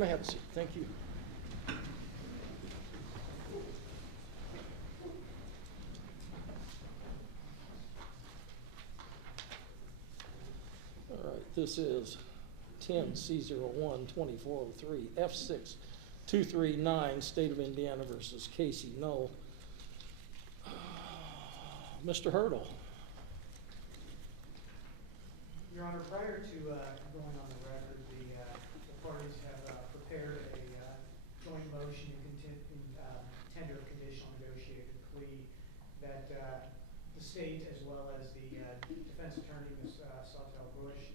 may have a seat. Thank you. All right, this is 10C01-2403 F6239 State of Indiana versus Kasey Noel. Mr. Hurdle. Your Honor, prior to going on the record, the parties have prepared a joint motion in tender of conditional negotiated plea that the state, as well as the defense attorney, Ms. Sawtelle Bush,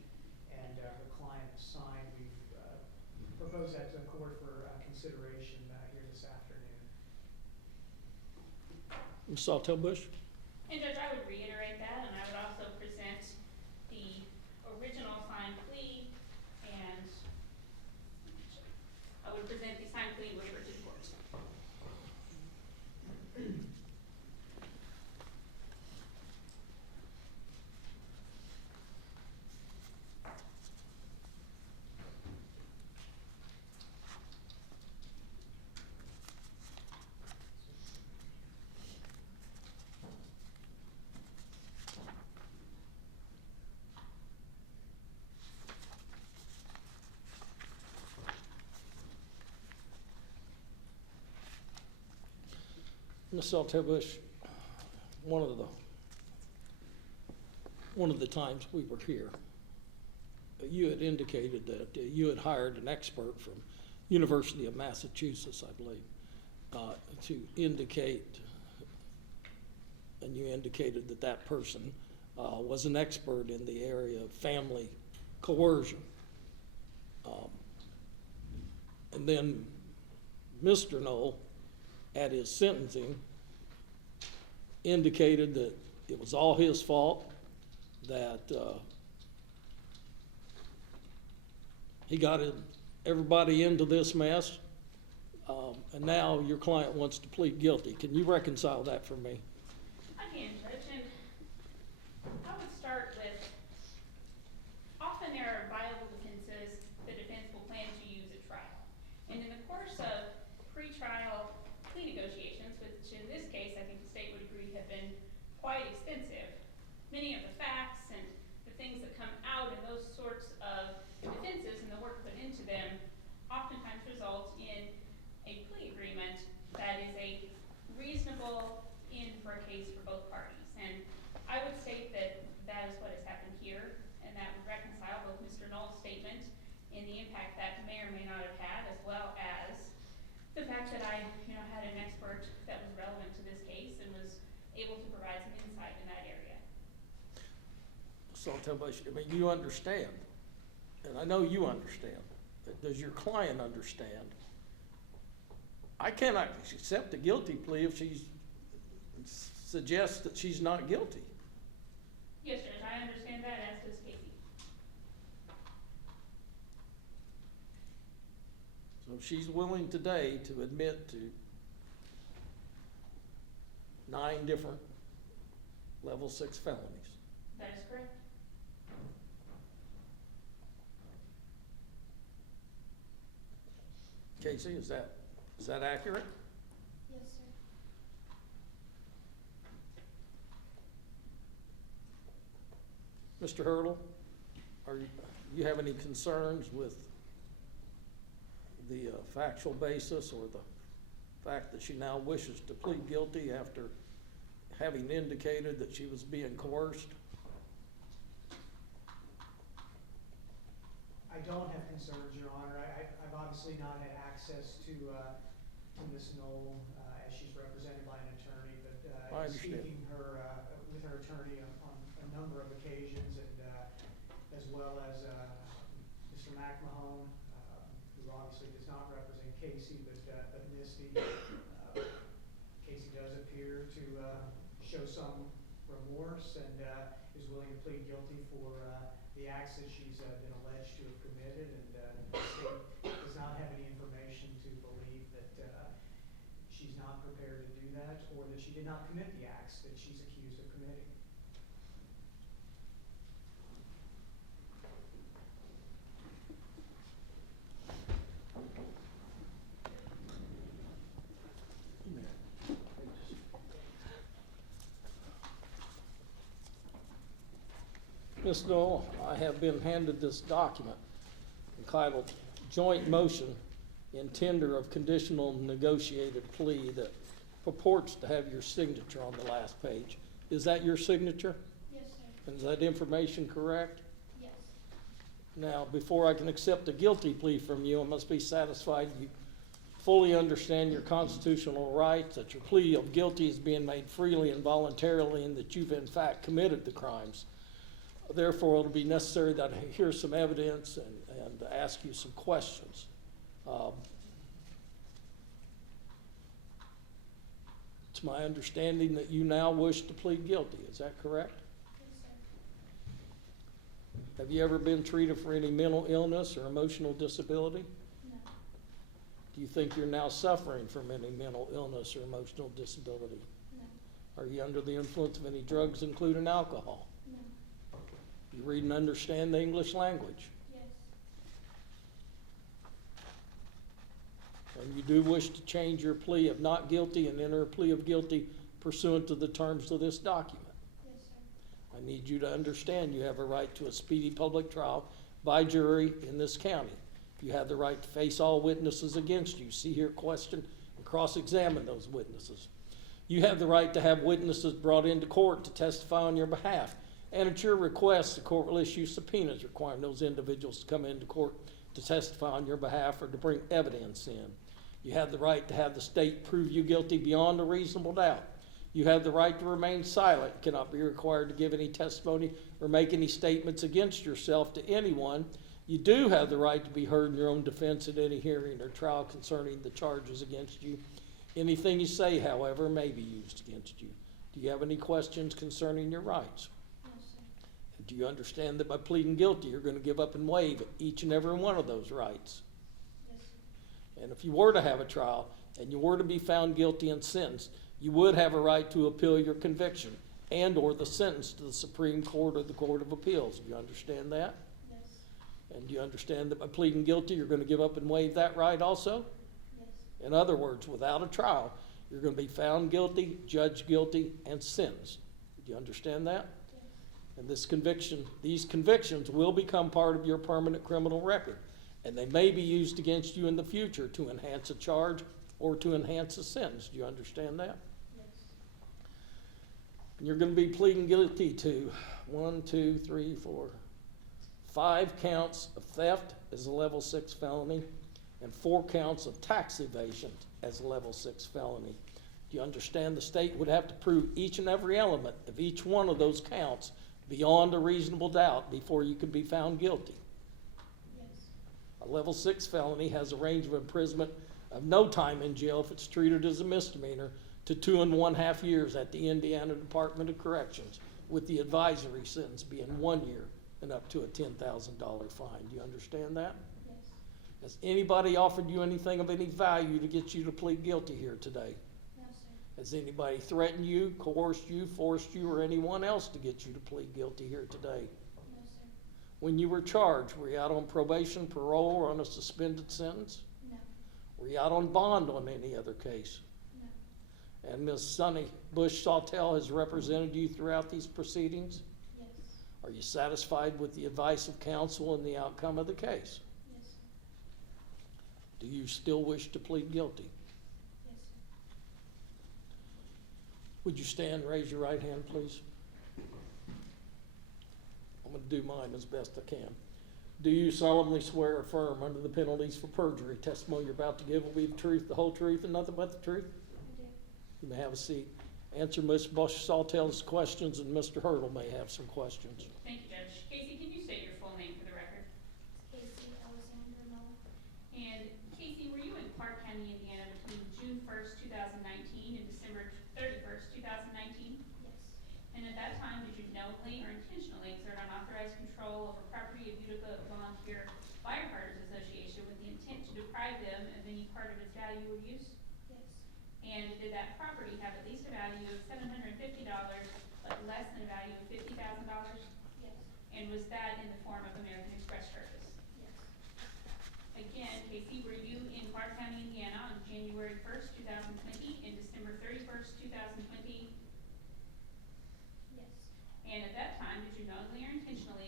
and her client have signed. We've proposed that to the court for consideration here this afternoon. Ms. Sawtelle Bush. And Judge, I would reiterate that, and I would also present the original signed plea, and I would present the signed plea waiver to the court. Ms. Sawtelle Bush, one of the times we were here, you had indicated that you had hired an expert from University of Massachusetts, I believe, to indicate, and you indicated that that person was an expert in the area of family coercion. And then Mr. Noel, at his sentencing, indicated that it was all his fault, that he got everybody into this mess, and now your client wants to plead guilty. Can you reconcile that for me? I can, Judge, and I would start with, often there are viable defenses the defense will plan to use at trial. And in the course of pre-trial plea negotiations, which in this case I think the state would agree have been quite extensive, many of the facts and the things that come out in those sorts of defenses and the work put into them oftentimes result in a plea agreement that is a reasonable end for a case for both parties. And I would state that that is what has happened here, and that would reconcile both Mr. Noel's statement and the impact that may or may not have had, as well as the fact that I had an expert that was relevant to this case and was able to provide some insight in that area. So tell me, I mean, you understand, and I know you understand, but does your client understand? I cannot accept a guilty plea if she suggests that she's not guilty. Yes, Judge, I understand that, as does Kasey. So she's willing today to admit to 9 different level 6 felonies. That is correct. Kasey, is that accurate? Yes, sir. Mr. Hurdle, you have any concerns with the factual basis or the fact that she now wishes to plead guilty after having indicated that she was being coerced? I don't have concerns, Your Honor. I've obviously not had access to Ms. Noel as she's represented by an attorney, but speaking with her attorney on a number of occasions, and as well as Mr. McMahon, who obviously does not represent Kasey, but Misty. Kasey does appear to show some remorse and is willing to plead guilty for the acts that she's been alleged to have committed, and the state does not have any information to believe that she's not prepared to do that, or that she did not commit the acts that she's accused of committing. Ms. Noel, I have been handed this document entitled Joint Motion in Tender of Conditional Negotiated Plea that purports to have your signature on the last page. Is that your signature? Yes, sir. And is that information correct? Yes. Now, before I can accept a guilty plea from you, I must be satisfied you fully understand your constitutional rights, that your plea of guilty is being made freely and voluntarily, and that you've in fact committed the crimes. Therefore, it'll be necessary that I hear some evidence and ask you some questions. It's my understanding that you now wish to plead guilty. Is that correct? Yes, sir. Have you ever been treated for any mental illness or emotional disability? No. Do you think you're now suffering from any mental illness or emotional disability? No. Are you under the influence of any drugs, including alcohol? No. You read and understand the English language? Yes. And you do wish to change your plea of not guilty and enter a plea of guilty pursuant to the terms of this document? Yes, sir. I need you to understand you have a right to a speedy public trial by jury in this county. You have the right to face all witnesses against you. See, hear, question, and cross-examine those witnesses. You have the right to have witnesses brought into court to testify on your behalf. And at your request, the court will issue subpoenas requiring those individuals to come into court to testify on your behalf or to bring evidence in. You have the right to have the state prove you guilty beyond a reasonable doubt. You have the right to remain silent, cannot be required to give any testimony or make any statements against yourself to anyone. You do have the right to be heard in your own defense at any hearing or trial concerning the charges against you. Anything you say, however, may be used against you. Do you have any questions concerning your rights? No, sir. And do you understand that by pleading guilty, you're going to give up and waive each and every one of those rights? Yes, sir. And if you were to have a trial and you were to be found guilty and sentenced, you would have a right to appeal your conviction and or the sentence to the Supreme Court or the Court of Appeals. Do you understand that? Yes. And do you understand that by pleading guilty, you're going to give up and waive that right also? Yes. In other words, without a trial, you're going to be found guilty, judged guilty, and sentenced. Do you understand that? Yes. And these convictions will become part of your permanent criminal record. And they may be used against you in the future to enhance a charge or to enhance a sentence. Do you understand that? Yes. And you're going to be pleading guilty to 5 counts of theft as a level 6 felony and 4 counts of tax evasion as a level 6 felony. Do you understand the state would have to prove each and every element of each one of those counts beyond a reasonable doubt before you could be found guilty? Yes. A level 6 felony has a range of imprisonment of no time in jail if it's treated as a misdemeanor to 2 1/2 years at the Indiana Department of Corrections, with the advisory sentence being 1 year and up to a $10,000 fine. Do you understand that? Yes. Has anybody offered you anything of any value to get you to plead guilty here today? No, sir. Has anybody threatened you, coerced you, forced you, or anyone else to get you to plead guilty here today? No, sir. When you were charged, were you out on probation, parole, or on a suspended sentence? No. Were you out on bond on any other case? No. And Ms. Sonny Bush Sawtell has represented you throughout these proceedings? Yes. Are you satisfied with the advice of counsel and the outcome of the case? Yes, sir. Do you still wish to plead guilty? Yes, sir. Would you stand and raise your right hand, please? I'm going to do mine as best I can. Do you solemnly swear or affirm under the penalties for perjury testimony you're about to give will be the truth, the whole truth, and nothing but the truth? I do. You may have a seat. Answer Ms. Bush Sawtell's questions, and Mr. Hurdle may have some questions. Thank you, Judge. Kasey, can you state your full name for the record? Kasey Noel. And Kasey, were you in Clark County, Indiana between June 1st, 2019 and December 31st, 2019? Yes. And at that time, did you knowingly or intentionally exert unauthorized control over property of Utica Volunteer Firefighters Association with the intent to deprive them of any part of its value or use? Yes. And did that property have at least a value of $750, but less than a value of $50,000? Yes. And was that in the form of American Express charges? Yes. Again, Kasey, were you in Clark County, Indiana on January 1st, 2020 and December 31st, 2020? Yes. And at that time, did you knowingly or intentionally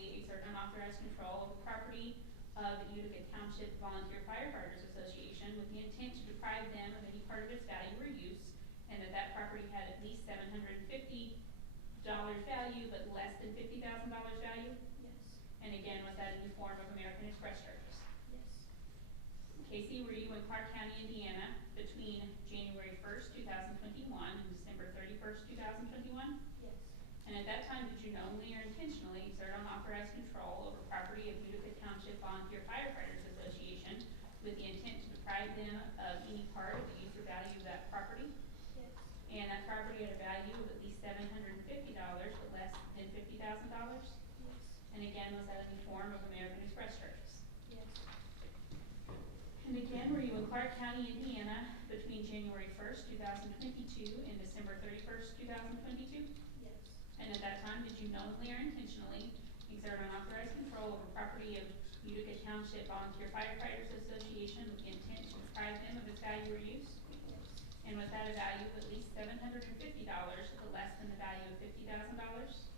unauthorized control of property of Utica Township Volunteer Firefighters Association with the intent to deprive them of any part of its value or use, and that that property had at least $750 value, but less than $50,000 value? Yes. And again, was that in the form of American Express charges? Yes. Kasey, were you in Clark County, Indiana between January 1st, 2021 and December 31st, 2021? Yes. And at that time, did you knowingly or intentionally exert unauthorized control over property of Utica Township Volunteer Firefighters Association with the intent to deprive them of any part of the use or value of that property? Yes. And that property had a value of at least $750, but less than $50,000? Yes. And again, was that in the form of American Express charges? Yes. And again, were you in Clark County, Indiana between January 1st, 2022 and December 31st, 2022? Yes. And at that time, did you knowingly or intentionally exert unauthorized control over property of Utica Township Volunteer Firefighters Association with the intent to deprive them of its value or use? Yes. And was that a value of at least $750, but less than the value of $50,000?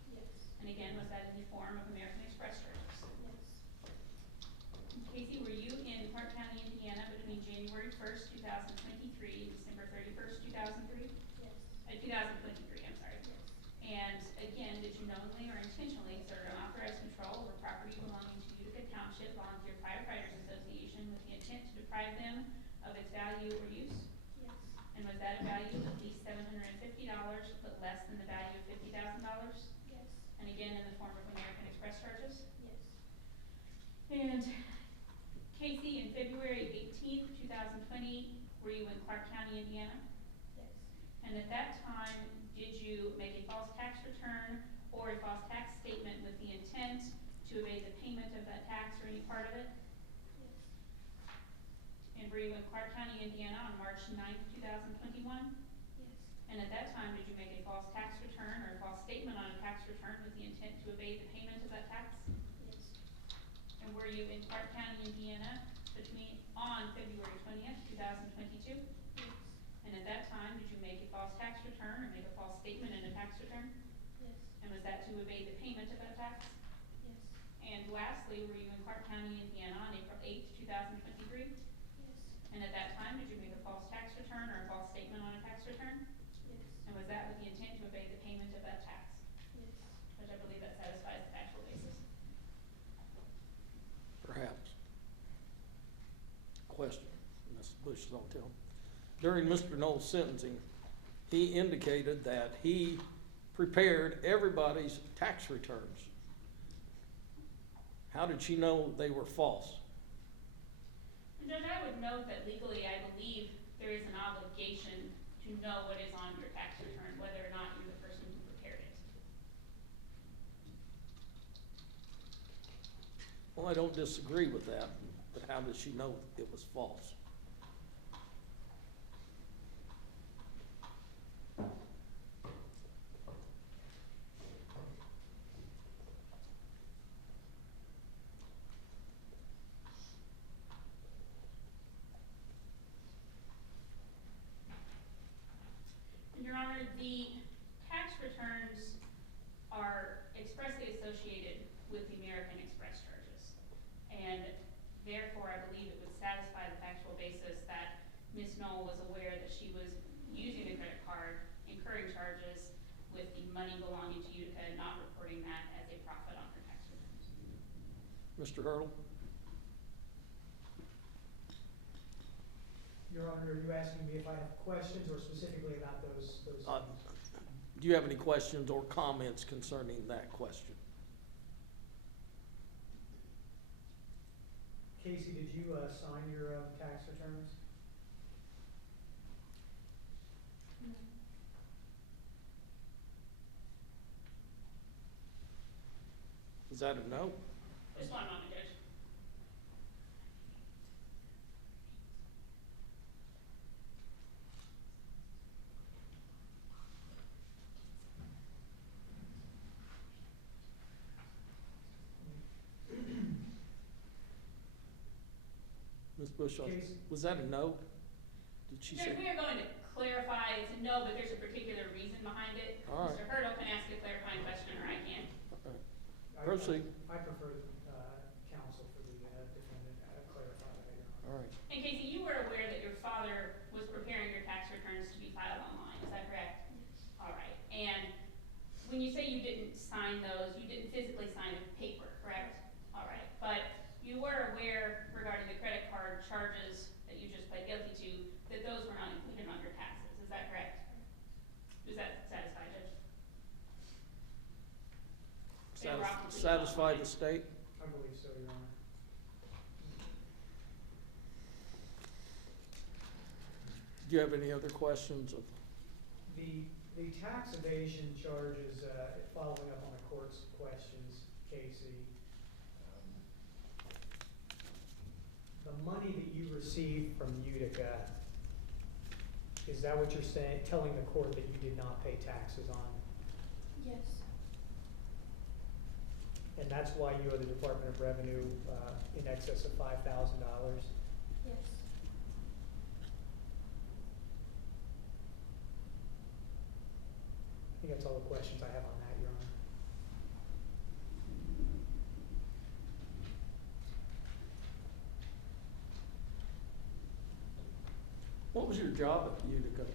Yes. And again, was that in the form of American Express charges? Yes. Kasey, were you in Clark County, Indiana between January 1st, 2023 and December 31st, 2003? Yes. 2023, I'm sorry. Yes. And again, did you knowingly or intentionally exert unauthorized control over property belonging to Utica Township Volunteer Firefighters Association with the intent to deprive them of its value or use? Yes. And was that a value of at least $750, but less than the value of $50,000? Yes. And again, in the form of American Express charges? Yes. And Kasey, in February 18th, 2020, were you in Clark County, Indiana? Yes. And at that time, did you make a false tax return or a false tax statement with the intent to evade the payment of that tax or any part of it? Yes. And were you in Clark County, Indiana on March 9th, 2021? Yes. And at that time, did you make a false tax return or a false statement on a tax return with the intent to evade the payment of that tax? Yes. And were you in Clark County, Indiana on February 20th, 2022? Yes. And at that time, did you make a false tax return or make a false statement in a tax return? Yes. And was that to evade the payment of that tax? Yes. And lastly, were you in Clark County, Indiana on April 8th, 2023? Yes. And at that time, did you make a false tax return or a false statement on a tax return? Yes. And was that with the intent to evade the payment of that tax? Yes. Which I believe that satisfies the factual basis. Perhaps. Question, Mrs. Bush is on tell. During Mr. Noel's sentencing, he indicated that he prepared everybody's tax returns. How did she know they were false? And Judge, I would note that legally, I believe there is an obligation to know what is on your tax return, whether or not you're the person who prepared it. Well, I don't disagree with that, but how did she know it was false? Your Honor, the tax returns are expressly associated with the American Express charges. And therefore, I believe it would satisfy the factual basis that Ms. Noel was aware that she was using the credit card, incurring charges with the money belonging to Utica and not reporting that as a profit on her tax returns. Mr. Hurdle? Your Honor, are you asking me if I have questions or specifically about those things? Do you have any questions or comments concerning that question? Kasey, did you sign your tax returns? No. Is that a no? Just one moment, Judge. Ms. Bush, Kasey? was that a no? Did she say? Judge, we are going to clarify, it's a no, but there's a particular reason behind it. All right. Mr. Hurdle can ask a clarifying question, or I can. Proceed. I prefer All right. And Kasey, you were aware that your father was preparing your tax returns to be filed online, is that correct? Yes. All right, and when you say you didn't sign those, you didn't physically sign the paper, correct? All right, but you were aware regarding the credit card charges that you just pled guilty to, that those were not included on your taxes, is that correct? Does that satisfy, Judge? They were all completed Satisfy online. the state? I believe so, Your Honor. Do you have any other questions of? The tax evasion charges, following up on the court's questions, Kasey, the money that you received from Utica, is that what you're saying, telling the court that you did not pay taxes on? Yes. And that's why you owe the Department of Revenue, in excess of $5,000? Yes. I think that's all the questions I have on that, Your Honor. What was your job at Utica?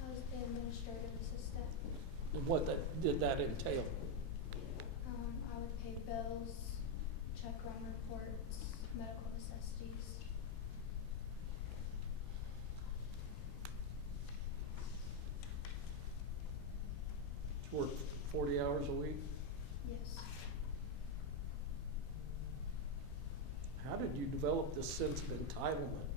I was the administrative assistant. And what did that entail? I would pay bills, check run reports, medical necessities. Work 40 hours a week? Yes. How did you develop this sense of entitlement?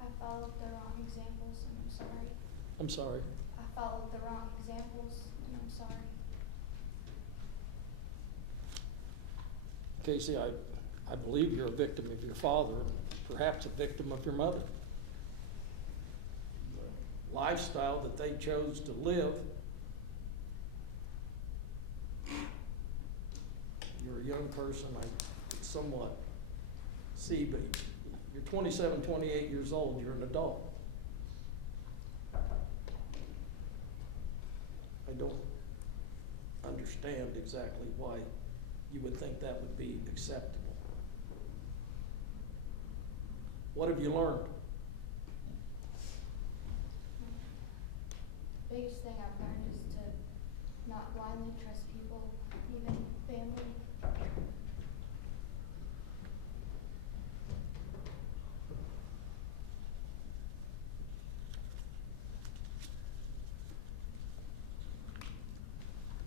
I followed the wrong examples and I'm sorry. I'm sorry. I followed the wrong examples and I'm sorry. Kasey, I believe you're a victim of your father, perhaps a victim of your mother. The lifestyle that they chose to live. You're a young person, I could somewhat see, but you're 27, 28 years old, you're an adult. I don't understand exactly why you would think that would be acceptable. What have you learned? Biggest thing I've learned is to not blindly trust people, even family.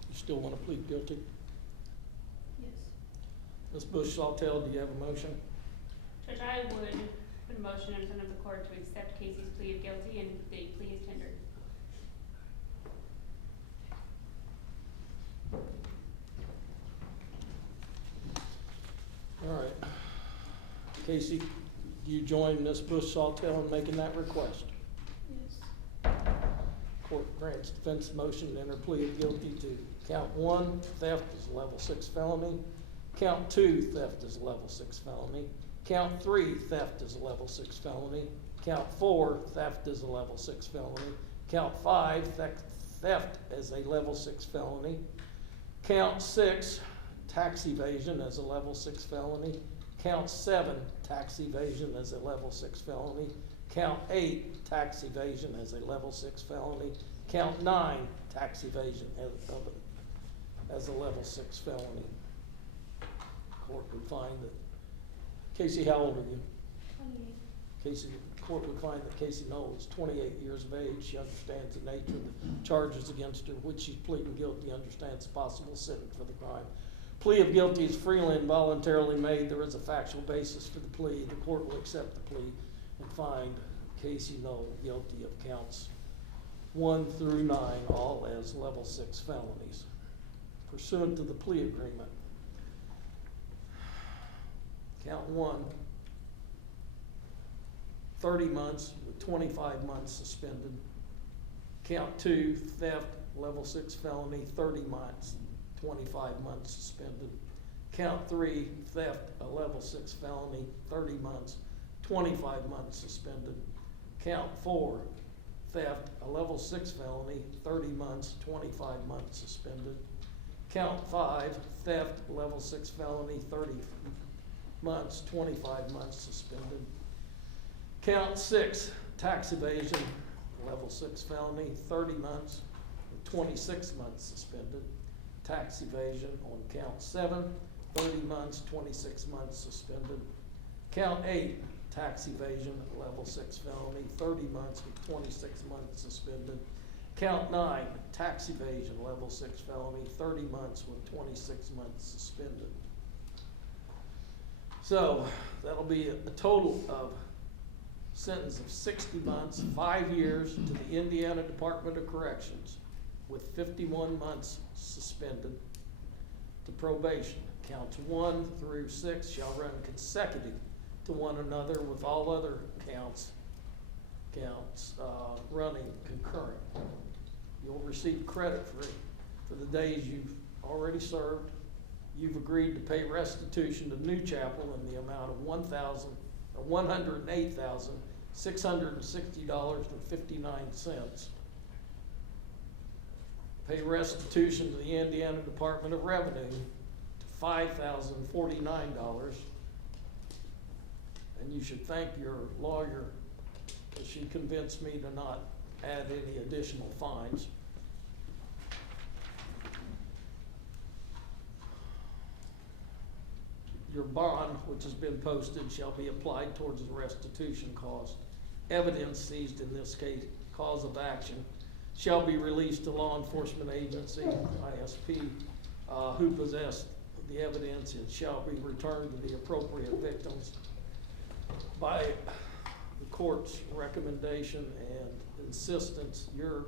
You still want to plead guilty? Yes. Ms. Bush-Saltel, do you have a motion? Judge, I would put a motion in front of the court to accept Kasey's plea of guilty and the plea is tendered. All right. Kasey, do you join Ms. Bush-Saltel in making that request? Yes. Court grants defense motion to enter plea of guilty to count 1, theft is a level 6 felony. Count 2, theft is a level 6 felony. Count 3, theft is a level 6 felony. Count 4, theft is a level 6 felony. Count 5, theft is a level 6 felony. Count 6, tax evasion as a level 6 felony. Count 7, tax evasion as a level 6 felony. Count 8, tax evasion as a level 6 felony. Count 9, tax evasion as a level 6 felony. Court would find that, Kasey, how old are you? 28. Kasey, the court would find that Kasey Noel is 28 years of age. She understands the nature of the charges against her, which she's pleading guilty, understands the possible sentence for the crime. Plea of guilty is freely and voluntarily made. There is a factual basis for the plea. The court will accept the plea and find Kasey Noel guilty of counts 1 through 9, all as level 6 felonies. Pursuant to the plea agreement, count 1, 30 months with 25 months suspended. Count 2, theft, level 6 felony, 30 months, 25 months suspended. Count 3, theft, a level 6 felony, 30 months, 25 months suspended. Count 4, theft, a level 6 felony, 30 months, 25 months suspended. Count 5, theft, level 6 felony, 30 months, 25 months suspended. Count 6, tax evasion, level 6 felony, 30 months, 26 months suspended. Tax evasion on count 7, 30 months, 26 months suspended. Count 8, tax evasion, level 6 felony, 30 months with 26 months suspended. Count 9, tax evasion, level 6 felony, 30 months with 26 months suspended. So that'll be a total of sentence of 60 months, 5 years to the Indiana Department of Corrections with 51 months suspended to probation. Counts 1 through 6 shall run consecutive to one another with all other counts running concurrent. You'll receive credit for the days you've already served. You've agreed to pay restitution to New Chapel in the amount of $108,660.59. Pay restitution to the Indiana Department of Revenue to $5,049. And you should thank your lawyer because she convinced me to not add any additional fines. Your bond, which has been posted, shall be applied towards the restitution cost. Evidence seized in this case, cause of action, shall be released to law enforcement agency, ISP, who possess the evidence, and shall be returned to the appropriate victims by the court's recommendation and insistence. You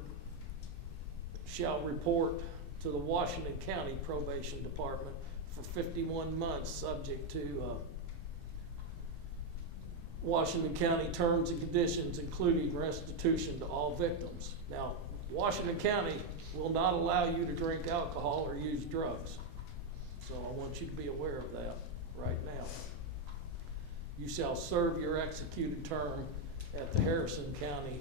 shall report to the Washington County Probation Department for 51 months, subject to Washington County terms and conditions, including restitution to all victims. Now, Washington County will not allow you to drink alcohol or use drugs. So I want you to be aware of that right now. You shall serve your executed term at the Harrison County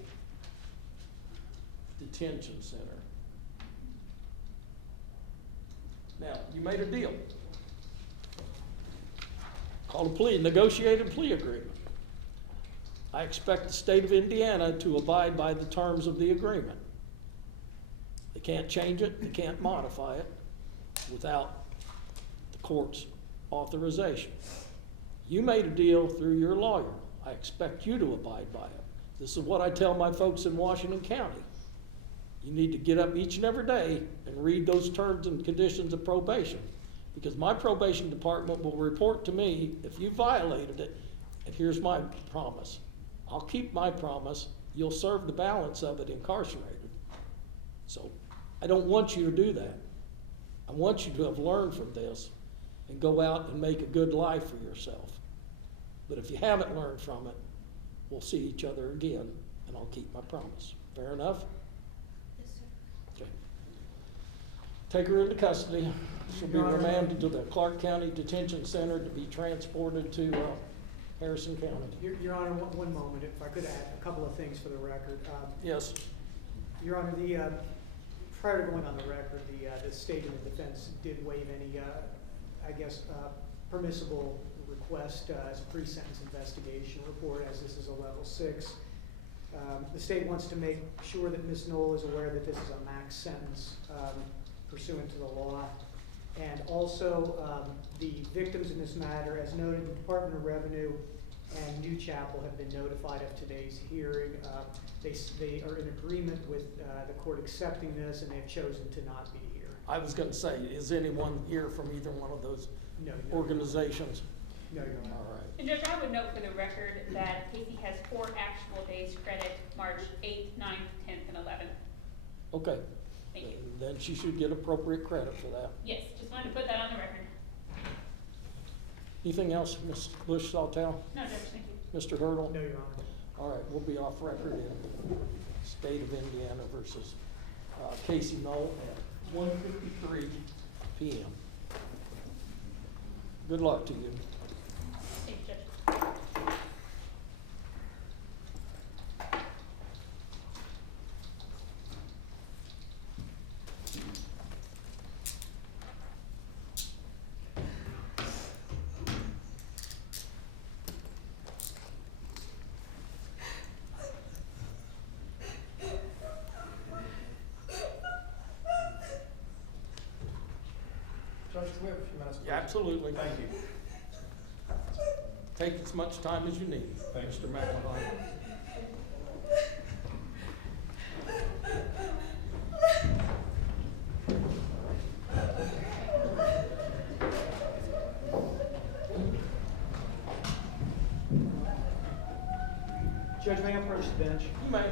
Detention Center. Now, you made a deal. Called a plea, negotiated plea agreement. I expect the state of Indiana to abide by the terms of the agreement. They can't change it, they can't modify it without the court's authorization. You made a deal through your lawyer. I expect you to abide by it. This is what I tell my folks in Washington County. You need to get up each and every day and read those terms and conditions of probation, because my probation department will report to me if you violated it, and here's my promise. I'll keep my promise. You'll serve the balance of it incarcerated. So I don't want you to do that. I want you to have learned from this and go out and make a good life for yourself. But if you haven't learned from it, we'll see each other again, and I'll keep my promise. Fair enough? Yes, sir. Okay. Take her into custody. She'll be remanded to the Clark County Detention Center to be transported to Harrison County. Your Honor, one moment, if I could add a couple of things for the record. Yes. Your Honor, prior to going on the record, the state and the defense did waive any, permissible request as a pre-sentence investigation report, as this is a level 6. The state wants to make sure that Ms. Noel is aware that this is a max sentence pursuant to the law. And also, the victims in this matter, as noted, the Department of Revenue and New Chapel have been notified of today's hearing. They are in agreement with the court accepting this, and they've chosen to not be here. I was going to say, is anyone here from either one of those organizations? No, Your Honor. All right. And Judge, I would note for the record that Kasey has 4 actual days credit, March 8th, 9th, 10th, and 11th. Okay. Thank you. Then she should get appropriate credit for that. Yes, just wanted to put that on the record. Anything else, Ms. Bush-Saltel? No, Judge, thank you. Mr. Hurdle? No, Your Honor. All right, we'll be off record in the state of Indiana versus Kasey Noel at 1:53 p.m. Good luck to you. Thank you, Judge. Absolutely. Thank you. Take as much time as you need, Thank you. Mr. McElroy. Judge, may I approach the bench? You may.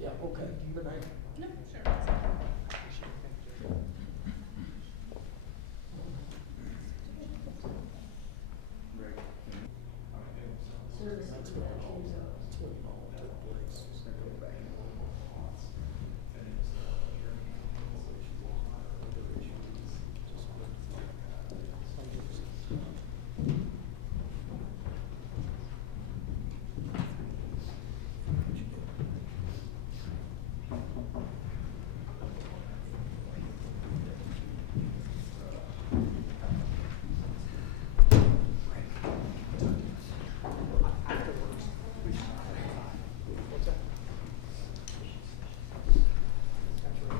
Yeah, okay. Renee? No, sure. That's where it all took place. Afterwards. What's that? That's right.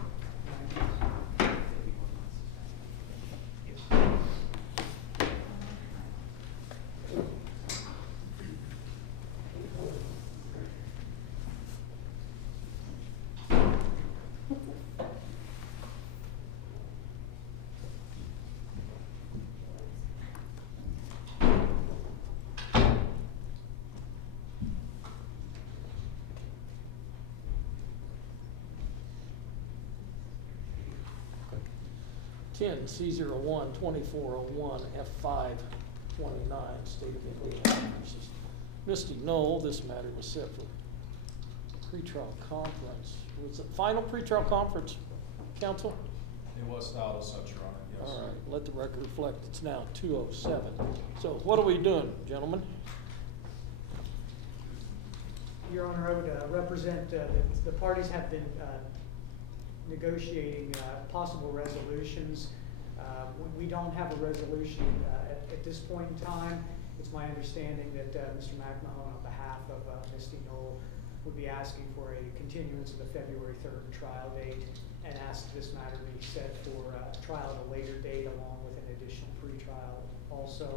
Ten C01 2401 F5 29, State of Indiana versus Misty Noel. This matter was set for pretrial conference. Was it final pretrial conference, counsel? It was styled as such, Your Honor, yes. All right, let the record reflect it's now 2:07. So what are we doing, gentlemen? Your Honor, I would represent, the parties have been negotiating possible resolutions. We don't have a resolution at this point in time. It's my understanding that Mr. McMahon, on behalf of Misty Noel, would be asking for a continuance of the February 3rd trial date and ask this matter be set for trial at a later date along with an additional pretrial. Also,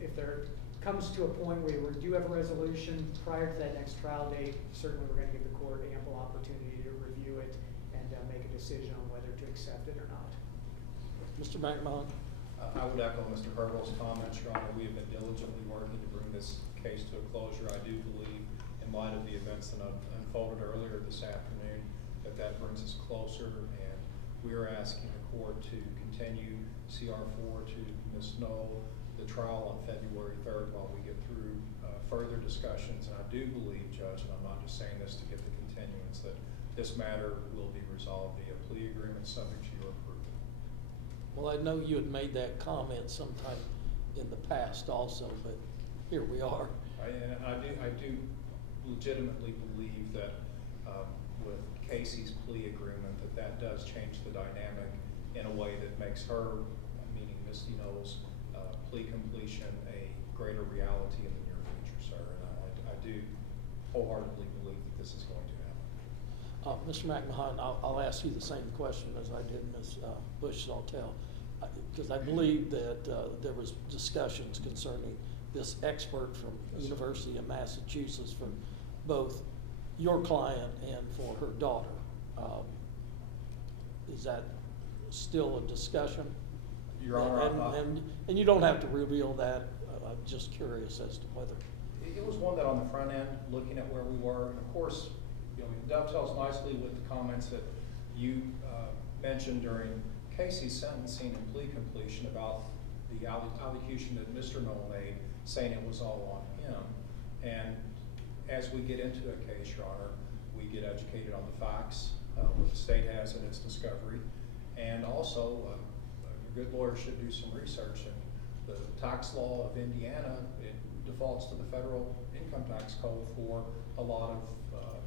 if there comes to a point where we do have a resolution prior to that next trial date, certainly we're going to give the court ample opportunity to review it and make a decision on whether to accept it or not. Mr. McMahon? I would echo Mr. Herbo's comments, Your Honor. We have been diligently working to bring this case to a closure. I do believe, in light of the events that unfolded earlier this afternoon, that brings us closer, and we are asking the court to continue CR4 to Ms. Noel, the trial on February 3rd while we get through further discussions. And I do believe, Judge, and I'm not just saying this to get the continuance, that this matter will be resolved via plea agreement subject to your approval. Well, I know you had made that comment sometime in the past also, but here we are. I do legitimately believe that with Kasey's plea agreement, that does change the dynamic in a way that makes her, meaning Misty Noel's, plea completion a greater reality in the near future, sir. And I do wholeheartedly believe that this is going to happen. Mr. McMahon, I'll ask you the same question as I did Ms. Bush-Saltel, because I believe that there was discussions concerning this expert from University of Massachusetts for both your client and for her daughter. Is that still a discussion? Your Honor, and you don't have to reveal that. I'm just curious as to whether. it was one that on the front end, looking at where we were, and of course, you know, it dovetails nicely with the comments that you mentioned during Kasey's sentencing and plea completion about the allocution that Mr. Noel made, saying it was all on him. And as we get into a case, Your Honor, we get educated on the facts, what the state has in its discovery, and also a good lawyer should do some research. And the tax law of Indiana, it defaults to the federal income tax code for a lot of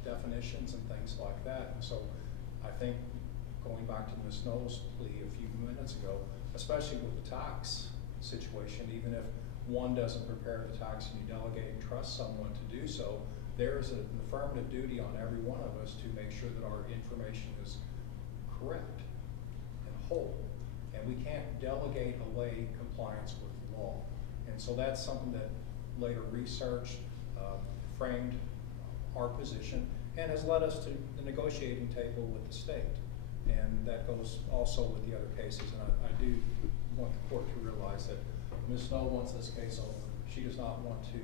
definitions and things like that. And so I think going back to Ms. Noel's plea a few minutes ago, especially with the tax situation, even if one doesn't prepare the tax and you delegate and trust someone to do so, there's an affirmative duty on every one of us to make sure that our information is correct and whole. And we can't delegate away compliance with the law. And so that's something that later research framed our position and has led us to the negotiating table with the state. And that goes also with the other cases. And I do want the court to realize that Ms. Noel wants this case over. She does not want to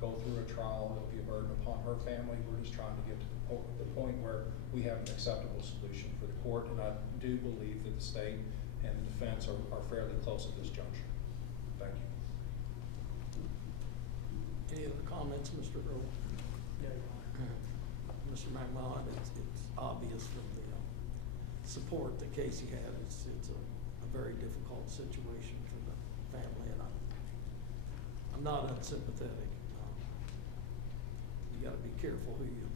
go through a trial. It'll be a burden upon her family. We're just trying to get to the point where we have an acceptable solution for the court. And I do believe that the state and the defense are fairly close at this juncture. Thank you. Any other comments, Mr. Earl? Yeah, Your Honor. Mr. McMahon, it's obvious from the support that Kasey had. It's a very difficult situation for the family, and I'm not unsympathetic. You got to be careful who you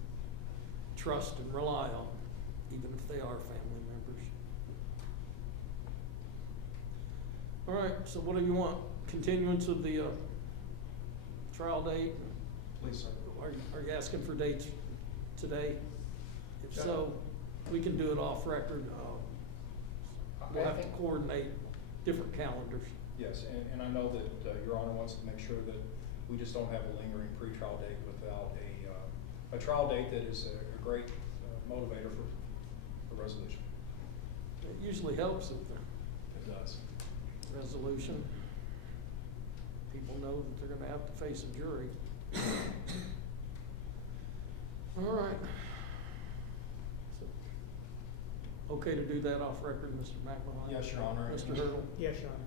trust and rely on, even if they are family members. All right, so what do you want? Continuance of the trial date? Please, sir. Are you asking for dates today? If so, we can do it off record. We'll have to coordinate different calendars. Yes, and I know that Your Honor wants to make sure that we just don't have a lingering pretrial date without a trial date that is a great motivator for resolution. It usually helps if the It does. resolution, people know that they're gonna have to face a jury. All right. So, okay to do that off record, Mr. McMahon? Yes, Your Honor. Mr. Hurdle? Yes, Your Honor.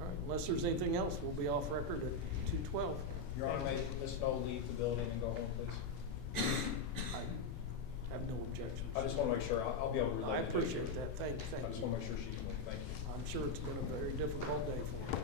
All right, unless there's anything else, we'll be off record at 2:12. Your Honor, may Ms. Noel leave the building and go home, please? I have no objections. I just want to make sure, I'll be able to relay. I it to you. appreciate that, thank I just you. want to make sure she can leave, thank you. I'm sure it's been a very difficult day for you.